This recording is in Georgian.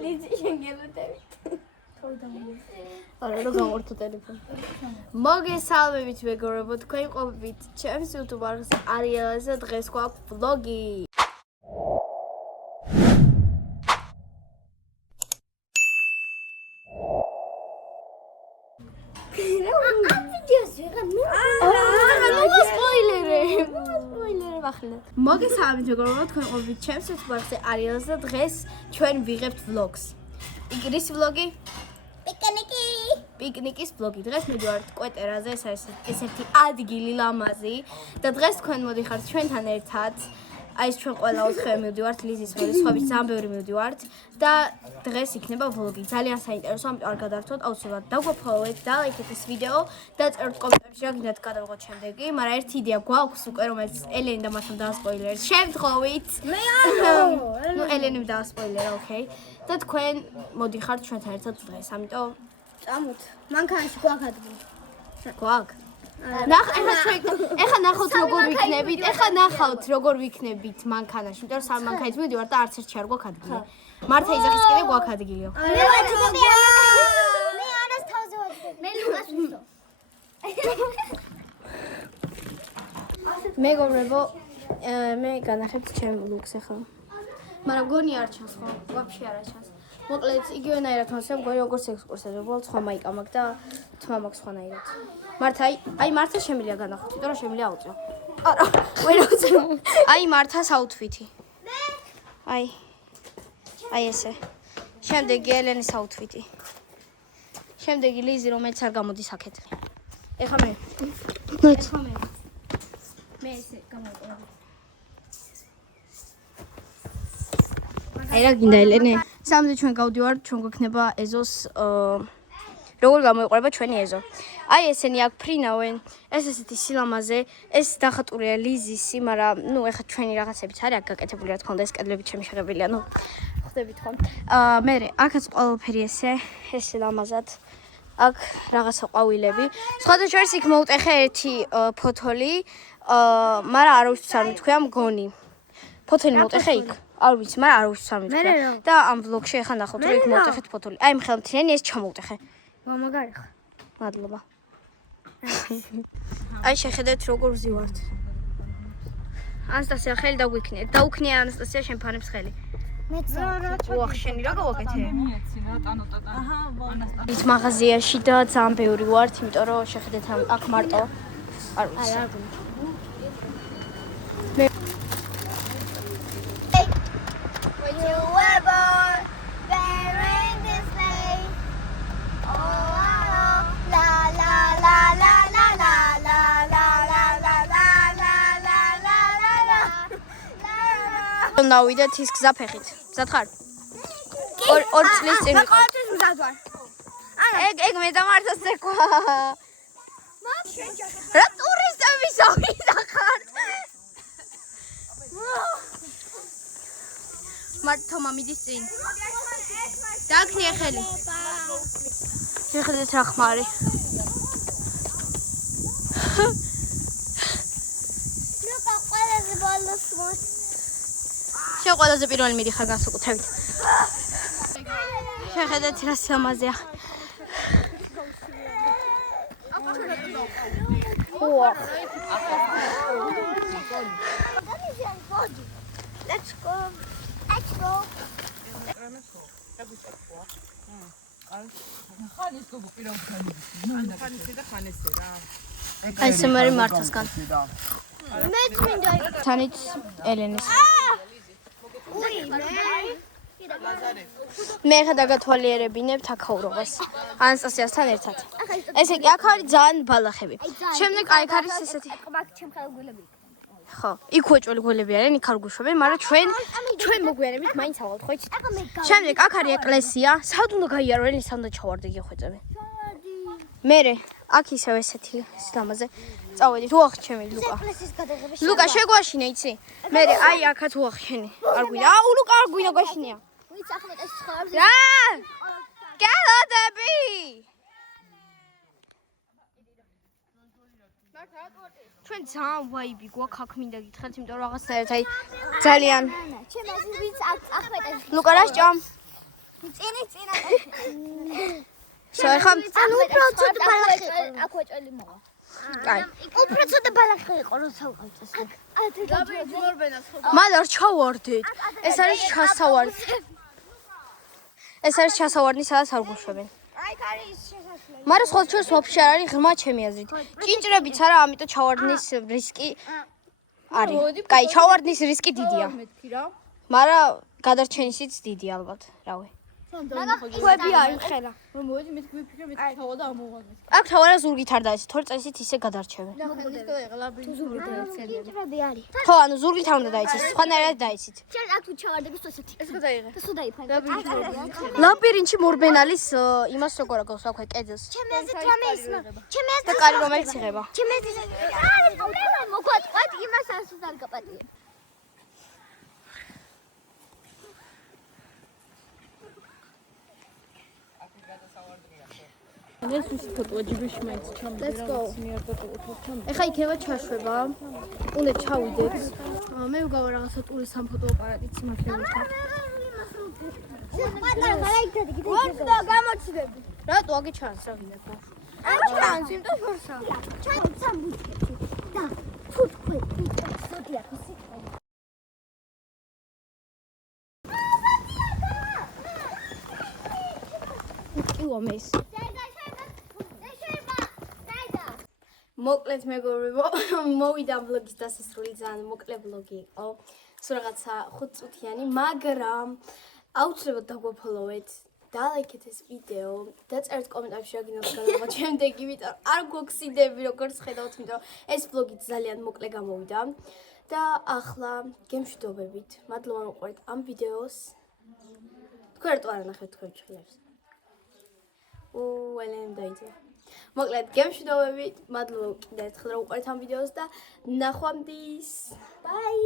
ლიზი შეგელოდებით. არა რა გამორთო ტელეფონი. მოგესალმებით მეგობრებო, თქვენ ყოფით ჩემს YouTube არხზე არიელაზე დღეს გვაქვს ვლოგი. მოგესალმებით მეგობრებო, თქვენ ყოფით ჩემს YouTube არხზე არიელაზე დღეს ჩვენ ვიღებთ ვლოგს. იგრის ვლოგი? პიკნიკის ვლოგი. დღეს მივიდივართ კვეტერაზე, ეს არის ესეთი ადგილი ლამაზი და დღეს თქვენ მოდიხართ ჩვენთან ერთად. აი ეს ჩვენ ყველა ოთხე მივიდივართ ლიზის მოდის, სხვაებიც ძალიან ბევრი მივიდივართ და დღეს იქნება ვლოგი. ძალიან საინტერესო, ამიტომ არ გადაართოთ, აუცილებლად დაგვაფოლოვეთ და ლაიქეთ ეს ვიდეო და წეროთ კომენტარებში რა გინდათ გადავიღოთ შემდეგი, მაგრამ ერთი იდეა გვაქვს უკვე, რომელიც ელენი და მათამ დაასპოილერეთ შემთხვევით. ნუ ელენიმ დაასპოილერა, ოკეი. და თქვენ მოდიხართ ჩვენთან ერთად დღეს, ამიტომ წამოთ. მანქანაში გვაქვს ადგილი. გვაქვს. ეხლა ნახავთ როგორ ვიქნებით. ეხლა ნახავთ როგორ ვიქნებით მანქანაში, იმიტომ რომ სამ მანქანით მივიდივარ და არც ერთში არ გვაქვს ადგილი. მართა იძახის კიდე გვაქვს ადგილიო. მე არას თავზე ვაჯდები. მე ლუკას ვისო. მეგობრებო, მე განახებთ ჩემ ლუკს ახლა. მაგრამ გონი არ ჩანს ხო? ვაფშე არ ჩანს. მოკლედ იგივენაირად მოსვამ გონი როგორც ექსკურსიაზე, უბრალოდ სხვა მაიკა მაქვს და თმა მაქვს სხვანაირად. მართა, აი მართა შემიძლია განახოთ, იმიტომ რომ შემიძლია აუწიო. არა, ვერ აუწიო. აი მართას აუთფიტი. აი ესე. შემდეგი ელენის აუთფიტი. შემდეგი ლიზი, რომელიც არ გამოდის აქეთლი. ეხლა მე. მე ესე გამოვიყურებ. აი რა გინდა ელენე? სამდე ჩვენ გავდივართ, ჩვენ გვექნება ეზოს როგორ გამოიყურება ჩვენი ეზო. აი ესენი აქ ფრინავენ, ეს ესეთი სილამაზე, ეს დახატულია ლიზისი, მაგრამ ნუ ეხლა ჩვენი რაღაცებიც არის აქ გაკეთებული, რა თქმა უნდა, ეს კედლებით შემიშაღებილია, ნუ ხვდებით ხო? მე აქაც ყველაფერი ეს სილამაზად. აქ რაღაცა ყვავილები. სხვადასხვა იქ მოუტეხე ერთი ფოთოლი, მაგრამ არავისთვის არ მithქვია მგონი. ფოთოლი მოუტეხე იქ. არ ვიცი, მაგრამ არავისთვის არ მithქვია. და ამ ვლოგში ეხლა ნახოთ, რომ იქ მოუტეხეთ ფოთოლი. აი მე ხელმთიანი ეს ჩამოუტეხე. მამაგარი ხარ. მადლობა. აი შეხედეთ როგორ ვზივართ. ანასტასია ხელი დაგვიქნე. დაუქნია ანასტასია შენ ფანებს ხელი. მეც ოახ შენი რა გავაკეთე? ანასტასია. ის მაღაზიაში და ძალიან ბევრი ვართ, იმიტომ რომ შეხედეთ აქ მარტო არ ვიცი. დავიდეთ ის გზა ფეხით. მზად ხარ? ორ წლის წინ ვიყავ. ყოველთვის მზად ვარ. ეგ მე და მართას ეკვა. რა ტურისტები შევიდა ხარ? მარტო მამიდის წინ. დაგქნია ხელი. შეხედეთ რა ხმარი. ლუკა ყველაზე ბოლოს მოს. შენ ყველაზე პირველი მიდიხარ განსაკუთრებით. შეხედეთ რა სილამაზეა. Let's go. Let's go. აი სამარი მართასგან. მე წმინდა. თანით ელენის. მე ხა დაგათვალიერებინებთ აქაურობას. ანასტასიასთან ერთად. ესე იგი აქ არის ძალიან ბალახები. შემდეგ აი აქ არის ესეთი. ჩემ ხელგულები. ხო, იქ უეჭველი გველები არიან, იქ არ გვიშვებენ, მაგრამ ჩვენ მოგვიანებით მაინც ავალთ, ხო იცით? შემდეგ აქ არის ეკლესია, სად უნდა გაიარო ელენი, სად უნდა ჩავარდე გიხვეწები. მერე აქ ისევ ესეთი სილამაზე. წავედით, უახ ჩემი ლუკა. ლუკა შეგვაშინე, იცი? მერე აი აქაც უახ შენი. არ გვინდა. აუ ლუკა არ გვინდა გაშინია. ვიც ახლა ეს ხარ. რა? გელოდები. ჩვენ ძალიან ვაიბი გვაქვს აქ მინდა გითხრათ, იმიტომ რომ რაღაცნაირად აი ძალიან ჩემ ეს ვინც ახმეტეს. ლუკა რა სჭამ? წინა. შეხამ ანუ უფრო ცოტა ბალახი იყო. აქ ვეჭველი მოვა. კაი. უფრო ცოტა ბალახი იყო რომ სავყავწეს. აქ მან არ ჩავარდეთ. ეს არის ჩასავარდი. ეს არის ჩასავარდი, სადაც არ გუშვებენ. აი არის შესაძლებელი. მაგრამ სხვა ჩვენს ვაფშე არ არის ღრმა ჩემი აზრით. ჭინჭრებიც არა, ამიტომ ჩავარდნის რისკი არის. კაი, ჩავარდნის რისკი დიდია. მაგრამ გადარჩენისიც დიდი ალბათ, რავი. ხვები არის ხელა. მოდი მე თქვი ფიქრე მე თავა და ამოვაგე. აქ თავარა ზურგით არ დაიცით, თორე წესით ისე გადარჩევენ. ჭინჭრები არის. ხო, ანუ ზურგით არ უნდა დაიცით, სხვანაირად დაიცით. შენ აქ თუ ჩავარდები ესეთი. ეს გადაიღე. და სულ დაიფარე. ლაბირინთში მორბენალის იმას როგორ აქვს აქვე კედელს. ჩემი აზრით რამე ისმა. ჩემი და აზრით კარი რომელიც იღება. ჩემი აზრით არის პრობლემა მოგვატყუათ იმას ასუს არ გაპატიე. ეს ის ფოტოა ჯიბეში მაინც ჩამდი. Let's go. მიერ ფოტო ჩამდი. ეხა იქნება ჩაშვება. უნდა ჩავიდეთ. მე ვგავა რაღაცა ტურის სამფოტო აპარატიც იმართლებოდა. პატარა მაიքდადი კიდე. ვარდა გამოჩდები. რატო აგი ჩანს რა გინდა ხო? ჩანს იმიტომ ფორსა. ჩანს სამბუთკეთი. და ფუტქვე. ზოდია ხისი. კილომეს. მოკლედ მეგობრებო, მოვიდა ვლოგის დასასრული ძალიან მოკლე ვლოგი იყო. სულ რაღაცა 5 წუთიანი, მაგრამ აუცილებლად დაგვაფოლოვეთ, დალაიქეთ ეს ვიდეო, დაწერეთ კომენტარებში რა გინდათ გადავიღოთ შემდეგი, იმიტომ არ გვაქვს როგორც ხედავთ, იმიტომ ეს ვლოგი ძალიან მოკლე გამოვიდა. და ახლა გემშვიდობებით. მადლობა რომ უყურეთ ამ ვიდეოს. თქვენ რატო არ ნახეთ თქვენ ჩხილებს? ელენ დაიძა. მოკლედ გემშვიდობებით. მადლობა კიდევ ერთხელ რომ უყურეთ ამ ვიდეოს და ნახვამდის. ბაი.